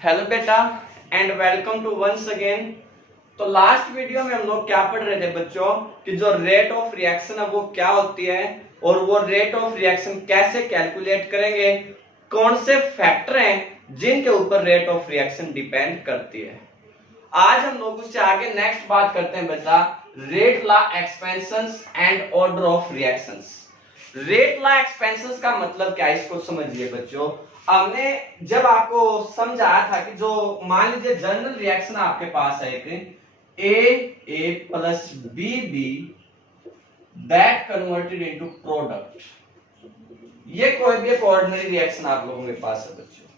Hello बेटा and welcome to once again. तो last video में हम लोग क्या पढ़ रहे थे बच्चों कि जो रेट ऑफ रिएक्शन है वो क्या होती है और वो रेट ऑफ रिएक्शन कैसे कैलकुलेट करेंगे, कौन से फैक्टर हैं जिनके ऊपर रेट ऑफ रिएक्शन डिपेंड करती है। आज हम लोग उससे आगे नेक्स्ट बात करते हैं बेटा rate law expansions and order of reactions. Rate law expansions का मतलब क्या है, इसको समझिए बच्चों। हमने जब आपको समझाया था कि जो मान लीजिए जनरल रिएक्शन आपके पास है एक A plus B B that converted into product, ये कोई भी एक ऑर्डिनरी रिएक्शन आप लोगों के पास है बच्चों।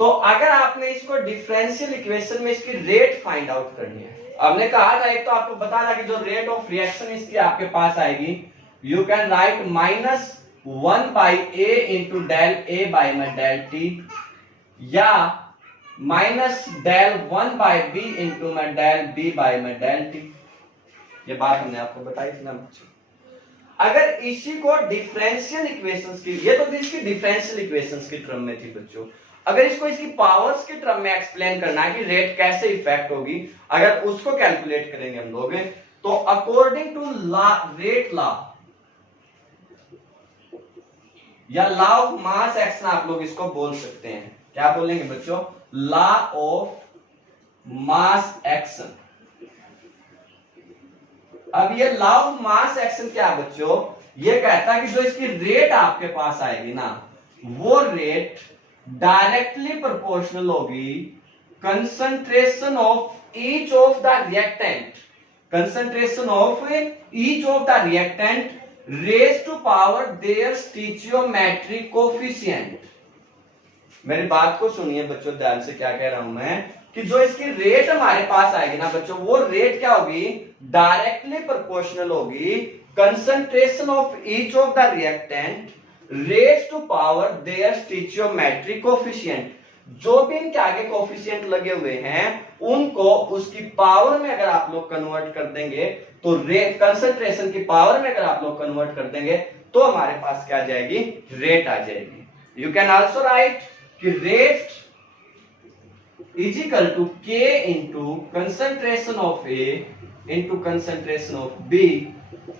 तो अगर आपने इसको डिफरेंशियल इक्वेशन में इसकी रेट फाइंड आउट करनी है, हमने कहा था एक तो आपको बता था कि जो रेट ऑफ रिएक्शन इसकी आपके पास आएगी, you can write minus 1 by A into del A by में डेल टी या minus del 1 by B into में डेल बी बाई में डेल टी। ये बात हमने आपको बताई थी ना बच्चों। अगर इसी को डिफरेंशियल इक्वेशंस की, ये तो इसकी डिफरेंशियल इक्वेशंस की टर्म में थी बच्चों, अगर इसको इसकी पावर्स के टर्म में एक्सप्लेन करना है कि रेट कैसे इफेक्ट होगी, अगर उसको कैलकुलेट करेंगे हम लोग, तो according to law rate law या लॉ ऑफ मास एक्शन आप लोग इसको बोल सकते हैं। क्या बोलेंगे बच्चों? Law of mass action. अब ये लॉ ऑफ मास एक्शन क्या है बच्चों? ये कहता है कि जो इसकी रेट आपके पास आएगी ना, वो रेट डायरेक्टली प्रोपोर्शनल होगी concentration of each of the reactant, concentration of each of the reactant raise to power their stoichiometric coefficient. मेरी बात को सुनिए बच्चों ध्यान से, क्या कह रहा हूं मैं कि जो इसकी रेट हमारे पास आएगी ना बच्चों, वो रेट क्या होगी? डायरेक्टली प्रोपोर्शनल होगी concentration of each of the reactant raise to power their stoichiometric coefficient. जो भी इनके आगे कोफिशिएंट लगे हुए हैं उनको उसकी पावर में अगर आप लोग कन्वर्ट कर देंगे, तो रेट कंसंट्रेशन की पावर में अगर आप लोग कन्वर्ट कर देंगे तो हमारे पास क्या आ जाएगी? रेट आ जाएगी। यू कैन आल्सो राइट कि rate is equal to K into concentration of A into concentration of B.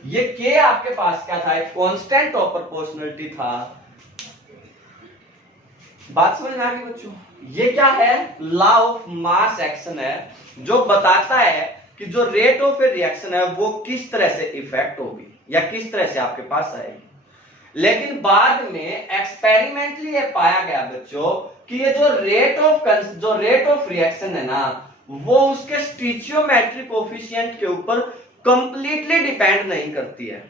ये के आपके पास क्या था? एक कांस्टेंट ऑफ प्रोपोर्शनलिटी था। बात समझ में आ गई बच्चों? ये क्या है? लॉ ऑफ मास एक्शन है जो बताता है कि जो रेट ऑफ ए रिएक्शन है वो किस तरह से इफेक्ट होगी या किस तरह से आपके पास आएगी। लेकिन बाद में एक्सपेरिमेंटली ये पाया गया बच्चों कि ये जो रेट ऑफ रिएक्शन है ना, वो उसके स्टिचियोमेट्रिक कोफिशिएंट के ऊपर कंप्लीटली डिपेंड नहीं करती है।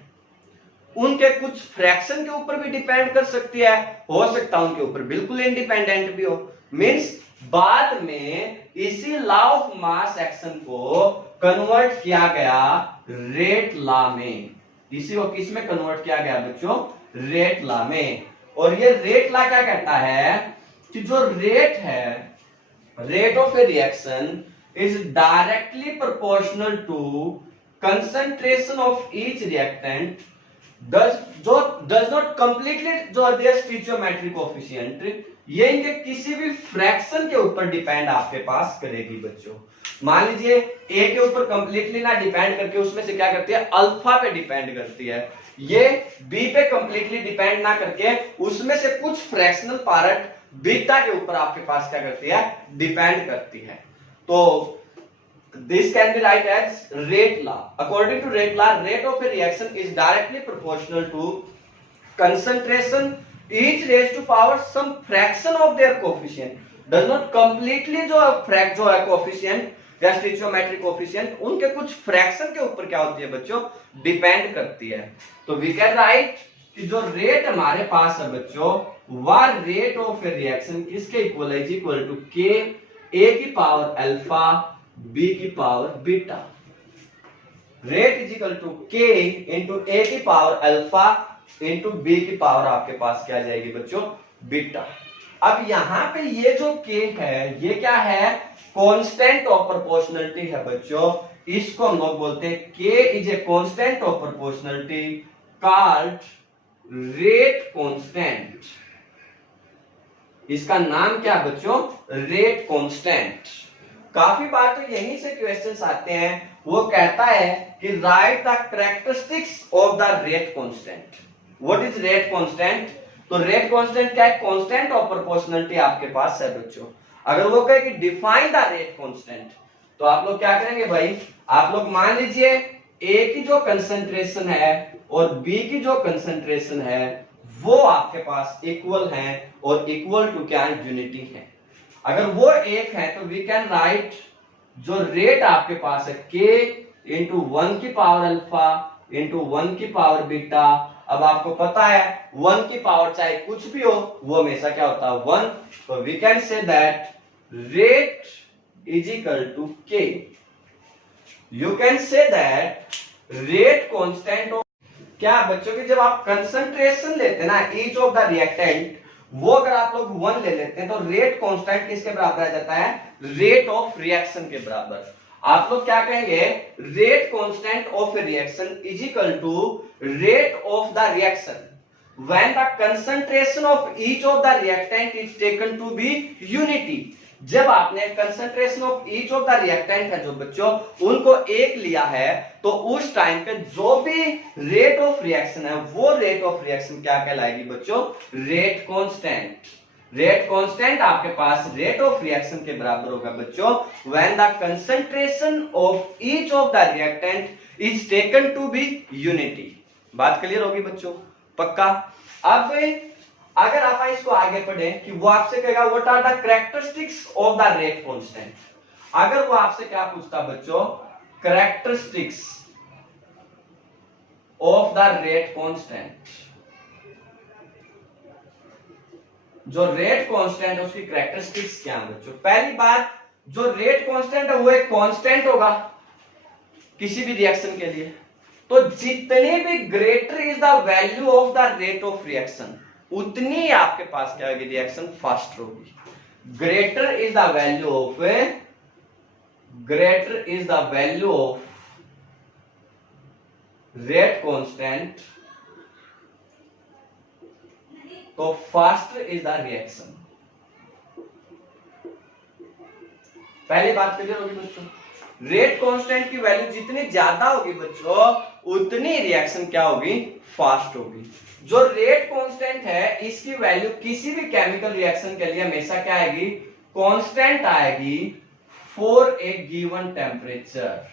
उनके कुछ फ्रैक्शन के ऊपर भी डिपेंड कर सकती है, हो सकता है उनके ऊपर बिल्कुल इंडिपेंडेंट भी हो। मींस बाद में इसी लॉ ऑफ मास एक्शन को कन्वर्ट किया गया रेट लॉ में। इसी को किस में कन्वर्ट किया गया बच्चों? रेट लॉ में। और ये रेट लॉ क्या कहता है कि जो रेट है, rate of a reaction is directly proportional to concentration of each reactant does not completely जो their stoichiometric coefficient, ये इनके किसी भी फ्रैक्शन के ऊपर डिपेंड आपके पास करेगी बच्चों। मान लीजिए ए के ऊपर कंप्लीटली ना डिपेंड करके उसमें से क्या करती है? अल्फा पे डिपेंड करती है। ये बी पे कंप्लीटली डिपेंड ना करके उसमें से कुछ फ्रैक्शनल पार्ट बीटा के ऊपर आपके पास क्या करती है? डिपेंड करती है। तो this can be write as rate law. According to rate law, rate of a reaction is directly proportional to concentration each raised to power some fraction of their coefficient. Does not completely जो है coefficient या stoichiometric coefficient उनके कुछ fraction के ऊपर क्या होती है बच्चों? डिपेंड करती है। तो we can write कि जो रेट हमारे पास है बच्चों, वह रेट ऑफ ए रिएक्शन किसके इक्वल है? इक्वल टू के ए की पावर अल्फा बी की power beta. Rate is equal to K into A की पावर अल्फा इंटू बी की पावर आपके पास क्या जाएगी बच्चों? बीटा। अब यहां पे ये जो के है ये क्या है? कांस्टेंट ऑफ प्रोपोर्शनलिटी है बच्चों। इसको हम लोग बोलते हैं के is a constant of proportionality called rate constant. इसका नाम क्या बच्चों? Rate constant. काफी बार तो यहीं से क्वेश्चंस आते हैं, वो कहता है कि right the characteristics of the rate constant. What is rate constant? तो रेट कांस्टेंट क्या है? कांस्टेंट ऑफ प्रोपोर्शनलिटी आपके पास है बच्चों। अगर वो कहे कि डिफाइन द रेट कांस्टेंट, तो आप लोग क्या करेंगे भाई? आप लोग मान लीजिए ए की जो कंसंट्रेशन है और बी की जो कंसंट्रेशन है वो आपके पास इक्वल है और इक्वल टू क्या है? यूनिटी है। अगर वो एक है तो वी कैन राइट जो रेट आपके पास है के इंटू 1 की पावर अल्फा इंटू 1 की पावर बीटा। अब आपको पता है 1 की पावर चाहे कुछ भी हो वो हमेशा क्या होता है? 1। तो we can say that rate is equal to K. You can say that rate constant of क्या बच्चों की, जब आप कंसंट्रेशन लेते हैं ना ईच ऑफ द रिएक्टेंट, वो अगर आप लोग 1 ले लेते हैं तो रेट कांस्टेंट किसके बराबर आ जाता है? रेट ऑफ रिएक्शन के बराबर। आप लोग क्या कहेंगे? Rate constant of a reaction is equal to rate of the reaction when the concentration of each of the reactant is taken to be unity. जब आपने concentration of each of the reactant है जो बच्चों उनको एक लिया है, तो उस टाइम पे जो भी रेट ऑफ रिएक्शन है वो रेट ऑफ रिएक्शन क्या कहलाएगी बच्चों? Rate constant. रेट कांस्टेंट आपके पास रेट ऑफ रिएक्शन के बराबर होगा बच्चों when the concentration of each of the reactant is taken to be unity. बात क्लियर होगी बच्चों? पक्का? अब अगर आप इसको आगे पढ़ें कि वो आपसे कहेगा what are the characteristics of the rate constant. अगर वो आपसे क्या पूछता बच्चों? Characteristics of the rate constant. जो रेट कांस्टेंट है उसकी कैरेक्टरिस्टिक्स क्या है बच्चों? पहली बात, जो रेट कांस्टेंट है वो एक कांस्टेंट होगा किसी भी रिएक्शन के लिए। तो जितनी भी greater is the value of the rate of reaction, उतनी आपके पास क्या होगी? रिएक्शन फास्ट होगी। Greater is the value of rate constant, तो फास्टर इज द रिएक्शन। पहली बात क्लियर होगी बच्चों? रेट कांस्टेंट की वैल्यू जितनी ज्यादा होगी बच्चों उतनी रिएक्शन क्या होगी? फास्ट होगी। जो रेट कांस्टेंट है इसकी वैल्यू किसी भी केमिकल रिएक्शन के लिए हमेशा क्या आएगी? कांस्टेंट आएगी फॉर ए गिवन टेम्परेचर।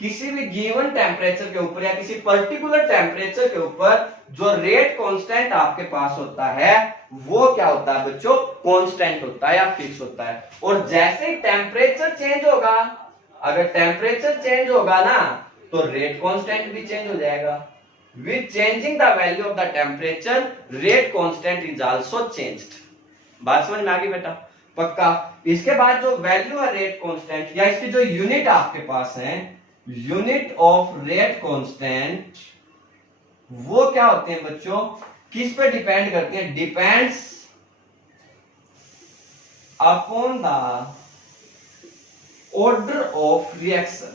किसी भी गिवन टेम्परेचर के ऊपर या किसी पर्टिकुलर टेम्परेचर के ऊपर जो रेट कांस्टेंट आपके पास होता है वो क्या होता है बच्चों? कांस्टेंट होता है या फिक्स होता है। और जैसे ही टेम्परेचर चेंज होगा, अगर टेम्परेचर चेंज होगा ना तो रेट कांस्टेंट भी चेंज हो जाएगा। With changing the value of the temperature rate constant is also changed. बात समझ में आ गई बेटा? पक्का? इसके बाद जो वैल्यू है रेट कांस्टेंट या इसकी जो यूनिट आपके पास है, यूनिट ऑफ रेट कांस्टेंट, वो क्या होते हैं बच्चों? किस पे डिपेंड करते हैं? Depends upon the order of reaction.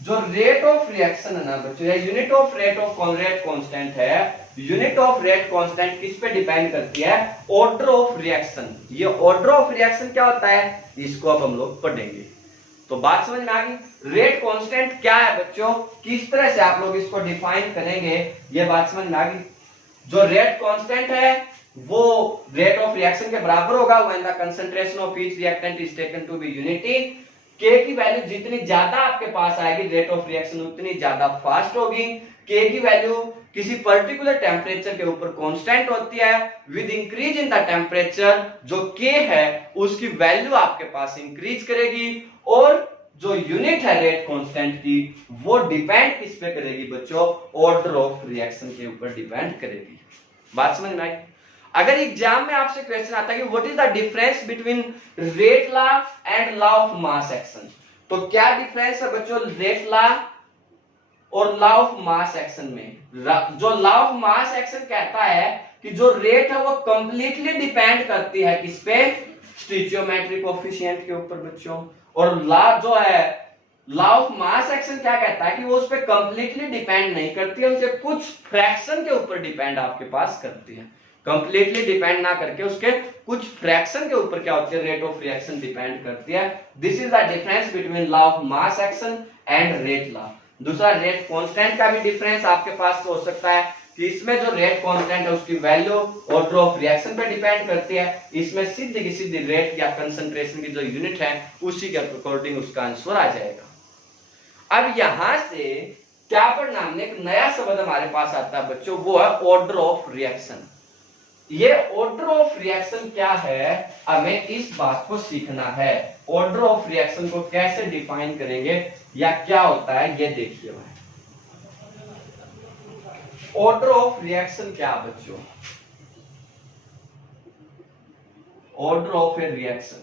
जो रेट ऑफ रिएक्शन है ना बच्चों, या यूनिट ऑफ रेट कांस्टेंट है, यूनिट ऑफ रेट कांस्टेंट किस पे डिपेंड करती है? Order of reaction. ये ऑर्डर ऑफ रिएक्शन क्या होता है इसको अब हम लोग पढ़ेंगे। तो बात समझ में आ गई? रेट कांस्टेंट क्या है बच्चों, किस तरह से आप लोग इसको डिफाइन करेंगे, ये बात समझ में आ गई? जो रेट कांस्टेंट है वो रेट ऑफ रिएक्शन के बराबर होगा when the concentration of each reactant is taken to be unity. K की वैल्यू जितनी ज्यादा आपके पास आएगी रेट ऑफ रिएक्शन उतनी ज्यादा फास्ट होगी। के की वैल्यू किसी पर्टिकुलर टेम्परेचर के ऊपर कांस्टेंट होती है। With increase in the temperature जो के है उसकी वैल्यू आपके पास इंक्रीज करेगी, और जो यूनिट है रेट कांस्टेंट की वो डिपेंड किस पे करेगी बच्चों? ऑर्डर ऑफ रिएक्शन के ऊपर डिपेंड करेगी। बात समझ में आई? अगर एग्जाम में आपसे क्वेश्चन आता है कि what is the difference between rate law and law of mass action, तो क्या डिफरेंस है बच्चों रेट लॉ और लॉ ऑफ मास एक्शन में? जो लॉ ऑफ मास एक्शन कहता है कि जो रेट है वो कंप्लीटली डिपेंड करती है किस पे? स्टोइचियोमेट्रिक कोएफिशिएंट के ऊपर बच्चों। और लॉ जो है लॉ ऑफ मास एक्शन क्या कहता है कि वो उस पर कंप्लीटली डिपेंड नहीं करती है, उनसे कुछ फ्रैक्शन के ऊपर डिपेंड आपके पास करती है। कंप्लीटली डिपेंड ना करके उसके कुछ फ्रैक्शन के ऊपर क्या होती है, रेट ऑफ रिएक्शन डिपेंड करती है। This is the difference between law of mass action and rate law. दूसरा, रेट कांस्टेंट का भी डिफरेंस आपके पास हो सकता है कि इसमें जो रेट कांस्टेंट है उसकी वैल्यू ऑर्डर ऑफ रिएक्शन पे डिपेंड करती है, इसमें सीधी की सीधी रेट या कंसंट्रेशन की जो यूनिट है उसी के अकॉर्डिंग उसका आंसर आ जाएगा। अब यहां से क्या पढ़ना हमने, एक नया शब्द हमारे पास आता है बच्चों, वो है ऑर्डर ऑफ रिएक्शन। ये ऑर्डर ऑफ रिएक्शन क्या है, हमें इस बात को सीखना है। ऑर्डर ऑफ रिएक्शन को कैसे डिफाइन करेंगे या क्या होता है ये देखिए भाई। ऑर्डर ऑफ रिएक्शन क्या बच्चों, ऑर्डर ऑफ ए रिएक्शन।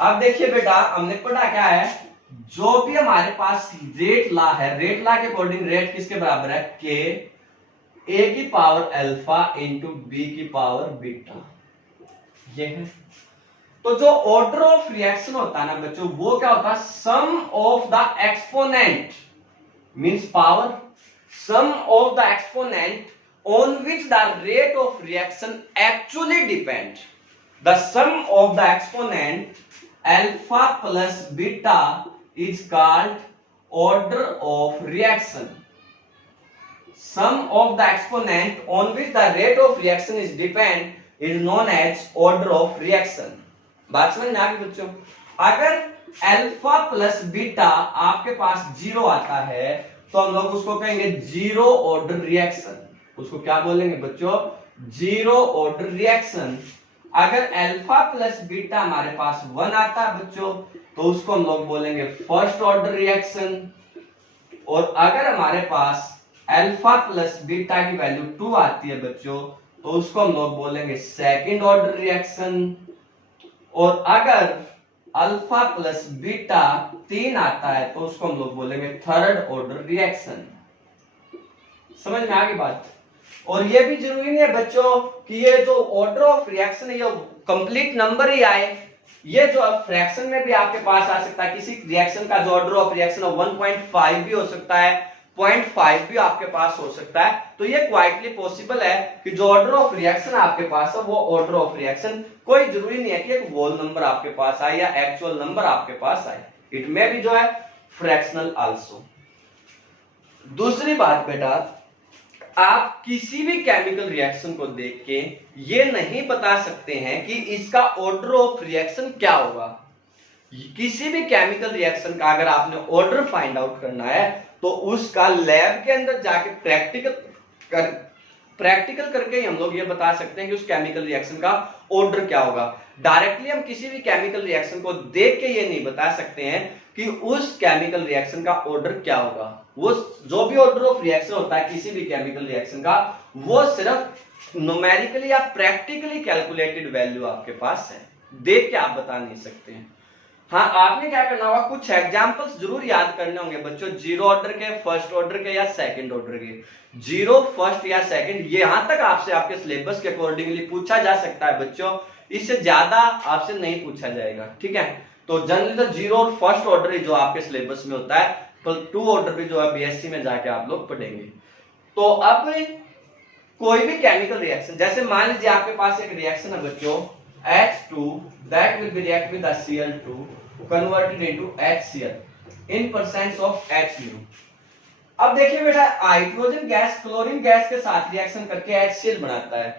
अब देखिए बेटा, हमने पढ़ा क्या है, जो भी हमारे पास रेट लॉ है, रेट लॉ के अकॉर्डिंग रेट किसके बराबर है, के ए की पावर अल्फा इंटू बी की पावर बीटा, ये है। तो जो ऑर्डर ऑफ रिएक्शन होता है ना बच्चों, वो क्या होता है, sum of the exponent means power, sum of the exponent on which the rate of reaction actually depend. The sum of the exponent alpha plus beta is called order of reaction. Sum of the exponent on which the rate of reaction is depend is known as order of reaction. बात समझ में आ गई बच्चों। अगर alpha plus beta आपके पास zero आता है तो हम लोग उसको कहेंगे जीरो ऑर्डर रिएक्शन। उसको क्या बोलेंगे बच्चों, जीरो ऑर्डर रिएक्शन। अगर अल्फा प्लस बीटा हमारे पास 1 आता है बच्चों तो उसको हम लोग बोलेंगे फर्स्ट ऑर्डर रिएक्शन। और अगर हमारे पास अल्फा प्लस बीटा की वैल्यू 2 आती है बच्चों तो उसको हम लोग बोलेंगे सेकंड ऑर्डर रिएक्शन। और अगर अल्फा प्लस बीटा 3 आता है तो उसको हम लोग बोलेंगे थर्ड ऑर्डर रिएक्शन। समझ में आ गई बात। और ये भी जरूरी नहीं है बच्चों कि ये जो ऑर्डर ऑफ रिएक्शन है ये कंप्लीट नंबर ही आए, ये जो फ्रैक्शन में भी आपके पास आ सकता है। किसी रिएक्शन का जो ऑर्डर ऑफ रिएक्शन है 1.5 भी हो सकता है, 0.5 भी आपके पास हो सकता है। तो ये क्वाइटली पॉसिबल है कि जो ऑर्डर ऑफ रिएक्शन आपके पास है वो ऑर्डर ऑफ रिएक्शन, कोई जरूरी नहीं है कि एक होल नंबर आपके पास आए या एक्चुअल नंबर आपके पास आए, इट में भी जो है फ्रैक्शनल आल्सो। दूसरी बात बेटा, आप किसी भी केमिकल रिएक्शन को देख के ये नहीं बता सकते हैं कि इसका ऑर्डर ऑफ रिएक्शन क्या होगा। किसी भी केमिकल रिएक्शन का अगर आपने ऑर्डर फाइंड आउट करना है तो उसका लैब के अंदर जाके प्रैक्टिकल करके ही हम लोग ये बता सकते हैं कि उस केमिकल रिएक्शन का ऑर्डर क्या होगा। डायरेक्टली हम किसी भी केमिकल रिएक्शन को देख के ये नहीं बता सकते हैं कि उस केमिकल रिएक्शन का ऑर्डर क्या होगा। वो जो भी ऑर्डर ऑफ रिएक्शन होता है किसी भी केमिकल रिएक्शन का, वो सिर्फ न्यूमेरिकली या प्रैक्टिकली कैलकुलेटेड वैल्यू आपके पास है, देख के आप बता नहीं सकते हैं। हाँ, आपने क्या करना होगा, कुछ एग्जांपल्स जरूर याद करने होंगे बच्चों, जीरो ऑर्डर के, फर्स्ट ऑर्डर के या सेकंड ऑर्डर के। जीरो, फर्स्ट या सेकंड, यहां तक आपसे आपके सिलेबस के अकॉर्डिंगली पूछा जा सकता है बच्चों, इससे ज्यादा आपसे नहीं पूछा जाएगा, ठीक है। तो जनरली तो जीरो और फर्स्ट ऑर्डर जो आपके सिलेबस में होता है, तो 2 ऑर्डर भी जो है बीएससी में जाके आप लोग पढ़ेंगे। तो अब कोई भी केमिकल रिएक्शन, जैसे मान लीजिए आपके पास एक रिएक्शन है बच्चों H2 that will be react with the Cl2 converted into HCl in presence of HCl। अब देखिए बेटा, हाइड्रोजन गैस क्लोरीन गैस के साथ रिएक्शन करके HCl बनाता है,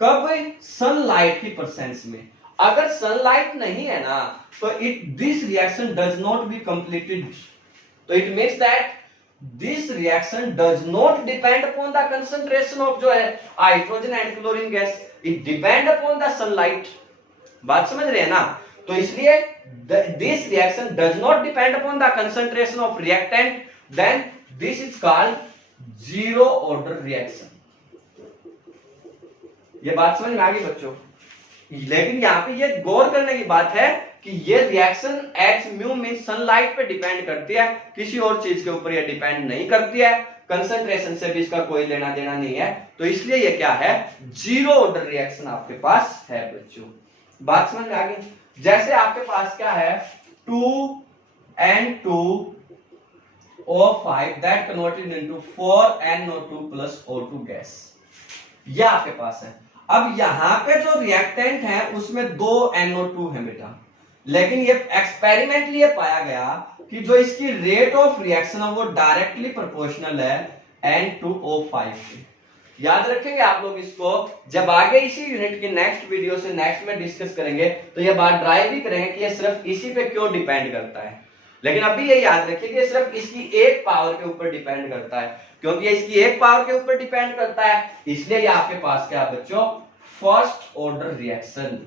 कब, सनलाइट की प्रेजेंस में। अगर सनलाइट नहीं है ना तो this reaction does not be completed. तो it means that this reaction does not depend upon the concentration of जो है hydrogen and chlorine gas, it depend upon the sunlight. बात समझ रहे हैं ना। तो इसलिए this reaction does not depend upon the concentration of reactant, then this is called zero order reaction. ये बात समझ में आ गई बच्चों। लेकिन यहाँ पे ये गौर करने की बात है कि ये रिएक्शन H म्यू में सनलाइट पे डिपेंड करती है, किसी और चीज के ऊपर ये डिपेंड नहीं करती है, कंसंट्रेशन से भी इसका कोई लेना देना नहीं है। तो इसलिए ये क्या है, जीरो ऑर्डर रिएक्शन आपके पास है बच्चों। बात समझ में आ गई। जैसे आपके पास क्या है 2N2 O5 that converted into 4NO2 plus O2 gas. यह आपके पास है। अब यहां पे जो रिएक्टेंट है उसमें 2 NO2 है बेटा, लेकिन ये एक्सपेरिमेंटली ये पाया गया कि जो इसकी रेट ऑफ रिएक्शन है वो डायरेक्टली प्रोपोर्शनल है N2O5 के। याद रखेंगे आप लोग इसको, जब आगे इसी यूनिट की नेक्स्ट वीडियो से नेक्स्ट में डिस्कस करेंगे तो ये बात ड्राइव भी करेंगे कि ये सिर्फ इसी पे क्यों डिपेंड करता है। लेकिन अभी ये याद रखिए कि ये सिर्फ इसकी एक पावर के ऊपर डिपेंड करता है, क्योंकि ये इसकी एक पावर के ऊपर डिपेंड करता है, इसलिए ये आपके पास क्या बच्चों, फर्स्ट ऑर्डर रिएक्शन।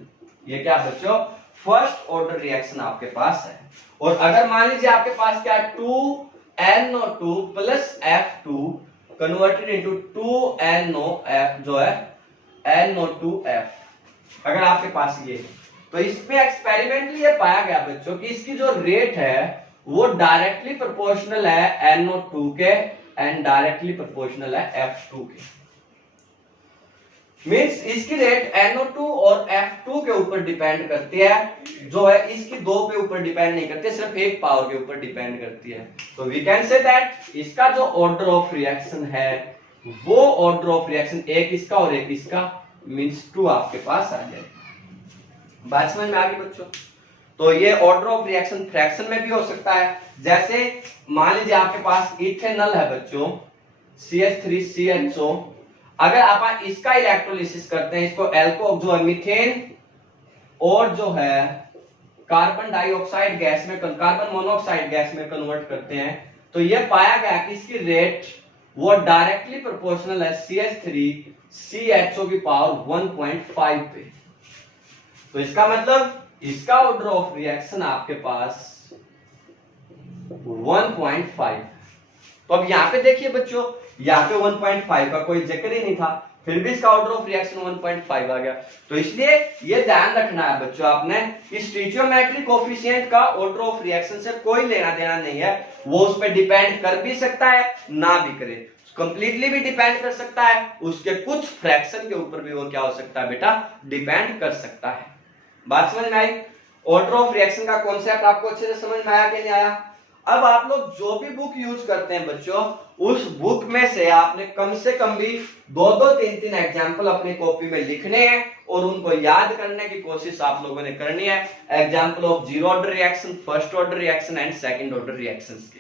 ये क्या बच्चों, फर्स्ट ऑर्डर रिएक्शन आपके पास है। और अगर मान लीजिए आपके पास क्या 2NO2 plus F2 converted into 2NOF जो है NO2F, अगर आपके पास ये, तो इसमें एक्सपेरिमेंटली ये पाया गया बच्चों कि इसकी जो रेट है वो डायरेक्टली प्रोपोर्शनल है NO2 के एंड डायरेक्टली प्रोपोर्शनल है F2 के। मींस इसकी रेट NO2 और F2 के ऊपर डिपेंड करती है, जो है इसकी दो पे ऊपर डिपेंड नहीं करती, सिर्फ एक पावर के ऊपर डिपेंड करती है। तो वी कैन से दैट इसका जो ऑर्डर ऑफ रिएक्शन है वो ऑर्डर ऑफ रिएक्शन एक इसका और एक इसका, मींस 2 आपके पास आ जाएगा। बात समझ में आ गई बच्चों? तो ये ऑर्डर ऑफ रिएक्शन फ्रैक्शन में भी हो सकता है। जैसे मान लीजिए आपके पास इथेनॉल है बच्चों CH3CHO, अगर आप इसका इलेक्ट्रोलिसिस करते हैं, इसको एल्को जो है मीथेन और जो है कार्बन डाइऑक्साइड गैस में, कार्बन मोनोऑक्साइड गैस में कन्वर्ट करते हैं, तो यह पाया गया कि इसकी रेट वो डायरेक्टली प्रोपोर्शनल है CH3CHO की पावर 1.5 पे। तो इसका मतलब इसका ऑर्डर ऑफ रिएक्शन आपके पास 1.5। तो अब यहाँ पे देखिए बच्चों, यहाँ पे 1.5 का कोई जिक्र ही नहीं था, फिर भी इसका ऑर्डर ऑफ रिएक्शन 1.5 आ गया। तो इसलिए ये ध्यान रखना है बच्चों आपने कि स्टोइचियोमेट्रिक कोएफिशिएंट का ऑर्डर ऑफ रिएक्शन से कोई लेना देना नहीं है। वो उस पर डिपेंड कर भी सकता है, ना भी करे, कंप्लीटली भी डिपेंड कर सकता है, उसके कुछ फ्रैक्शन के ऊपर भी वो क्या हो सकता है बेटा, डिपेंड कर सकता है। बात समझ में आई? ऑर्डर ऑफ रिएक्शन का कॉन्सेप्ट आपको अच्छे से समझ में आया कि नहीं आया? अब आप लोग जो भी बुक यूज करते हैं बच्चों, उस बुक में से आपने कम से कम भी 2-2, 3-3 एग्जाम्पल अपनी कॉपी में लिखने हैं और उनको याद करने की कोशिश आप लोगों ने करनी है। Example of zero order reaction, first order reaction and second order reactions के।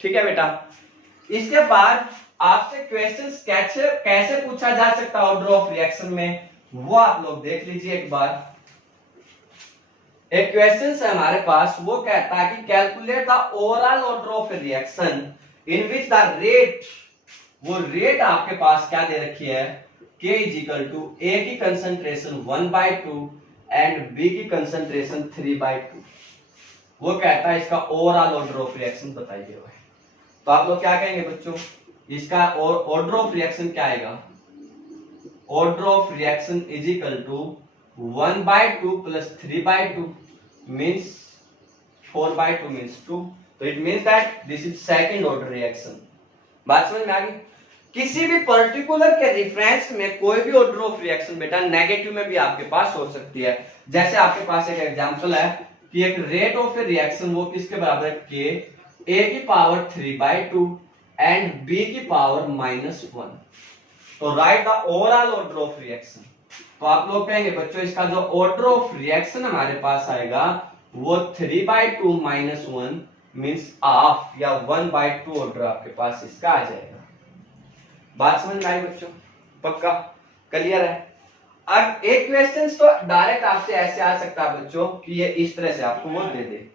ठीक है बेटा? इसके बाद आपसे क्वेश्चंस कैसे पूछा जा सकता है ऑर्डर ऑफ रिएक्शन में, वो आप लोग देख लीजिए एक बार। एक क्वेश्चन है हमारे पास, वो कहता है कि calculate the overall order of a reaction in which the rate, वो रेट आपके पास क्या दे रखी है, K इजिकल टू A की कंसंट्रेशन 1/2 एंड B की कंसंट्रेशन 3/2। वो कहता है इसका ओवरऑल ऑर्डर ऑफ रिएक्शन बताइए। तो आप लोग क्या कहेंगे बच्चों, इसका ऑर्डर ऑफ रिएक्शन क्या आएगा, order of reaction is equal to 1/2 plus 3/2 means 4/2 means 2. So it means that this is second order reaction. बात समझ में आ गई? किसी भी पर्टिकुलर के रेफरेंस में कोई भी ऑर्डर ऑफ रिएक्शन बेटा नेगेटिव में भी आपके पास हो सकती है। जैसे आपके पास एक एग्जांपल है कि एक रेट ऑफ ए रिएक्शन वो किसके बराबर है, K A की पावर 3/2 एंड B की पावर -1। तो right the overall order of reaction. तो आप लोग कहेंगे बच्चों इसका जो ऑर्डर ऑफ रिएक्शन हमारे पास आएगा वो 3/2 -1 मींस हाफ या 1/2 ऑर्डर आपके पास इसका आ जाएगा। बात समझ में आई बच्चों? पक्का क्लियर है? अब एक क्वेश्चन तो डायरेक्ट आपसे ऐसे आ सकता है बच्चों कि ये इस तरह से आपको वो दे दे,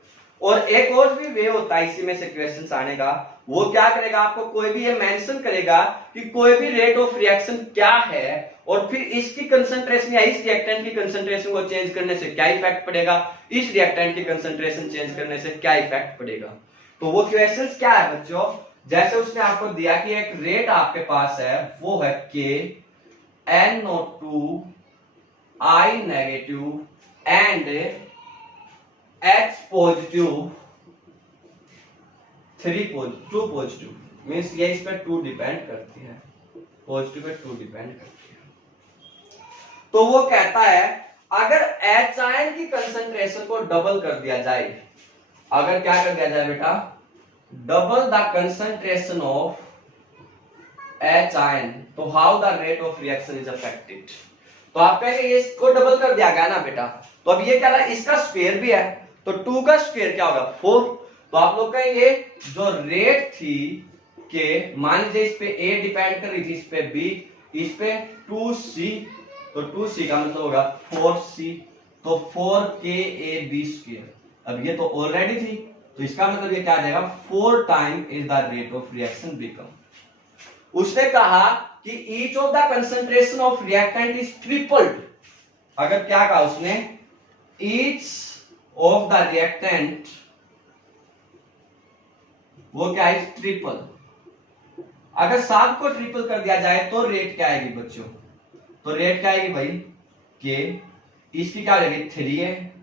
और एक और भी वे होता है इसी में से क्वेश्चंस आने का। वो क्या करेगा, आपको कोई भी ये मेंशन करेगा कि कोई भी रेट ऑफ रिएक्शन क्या है और फिर इसकी कंसंट्रेशन या इस रिएक्टेंट की कंसंट्रेशन को चेंज करने से क्या इफेक्ट पड़ेगा, इस रिएक्टेंट की कंसंट्रेशन चेंज करने से क्या इफेक्ट पड़ेगा। तो वो क्वेश्चंस क्या है बच्चों, जैसे उसने आपको दिया कि एक रेट आपके पास है वो है K NO2 I negative and H positive 2 positive, means ये इस पर 2 डिपेंड करती है, पॉजिटिव पे 2 डिपेंड करती है। तो वो कहता है अगर H आयन की कंसंट्रेशन को डबल कर दिया जाए, अगर क्या कर दिया जाए बेटा, double the concentration of H ion, तो how the rate of reaction is affected। तो आप कहेंगे ये इसको डबल कर दिया गया ना बेटा, तो अब ये क्या है, इसका स्क्वायर भी है, तो 2 का स्क्वायर क्या होगा 4। तो आप लोग कहेंगे जो रेट थी के, मान लीजिए इस पे A डिपेंड कर रही थी, इस पे B, इस पे 2C, तो 2C का मतलब होगा 4C, तो 4KAB स्क्वायर। अब ये तो ऑलरेडी थी, तो इसका मतलब ये क्या आ जाएगा 4 time is the rate of reaction become. उसने कहा कि each of the concentration of reactant is tripled. अगर क्या कहा उसने, ईच ऑफ द रिएक्टेंट, वो क्या है ट्रिपल। अगर सब को ट्रिपल कर दिया जाए तो रेट क्या आएगी बच्चों, तो रेट क्या आएगी भाई के, इसकी क्या आएगी 3 है,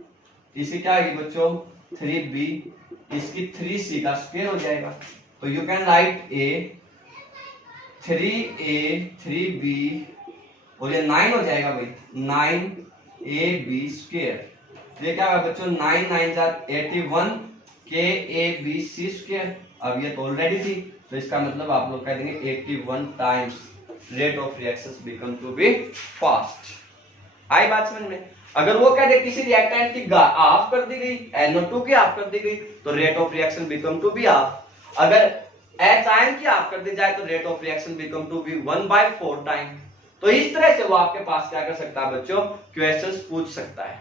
इसकी क्या आएगी बच्चों 3B, इसकी 3C का स्क्वायर हो जाएगा। तो you can right A 3A 3B और ये 9 हो जाएगा भाई 9AB स्क्वायर। ये क्या होगा बच्चों 9 9 81 KABC स्क्वायर। अब ये तो ऑलरेडी थी, तो इसका मतलब आप लोग कह देंगे 81 times rate of reactions become to be fast. आई बात समझ में। अगर वो कह दे किसी रिएक्टेंट की ऑफ कर दी गई, NO2 की ऑफ कर दी गई, तो rate of reaction become to be half. अगर H आयन की ऑफ कर दी जाए तो rate of reaction become to be 1/4 time. तो इस तरह से वो आपके पास क्या कर सकता है बच्चों, क्वेश्चंस पूछ सकता है।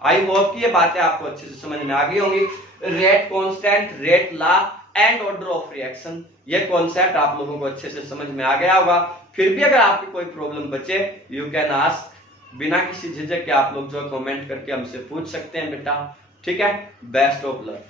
आई होप कि ये बातें आपको अच्छे से समझ में आ गई होंगी। Rate constant, rate law and order of reaction, ये कॉन्सेप्ट आप लोगों को अच्छे से समझ में आ गया होगा। फिर भी अगर आपकी कोई प्रॉब्लम बचे, यू कैन आस्क, बिना किसी झिझक के आप लोग जो कमेंट करके हमसे पूछ सकते हैं बेटा। ठीक है, बेस्ट ऑफ लक।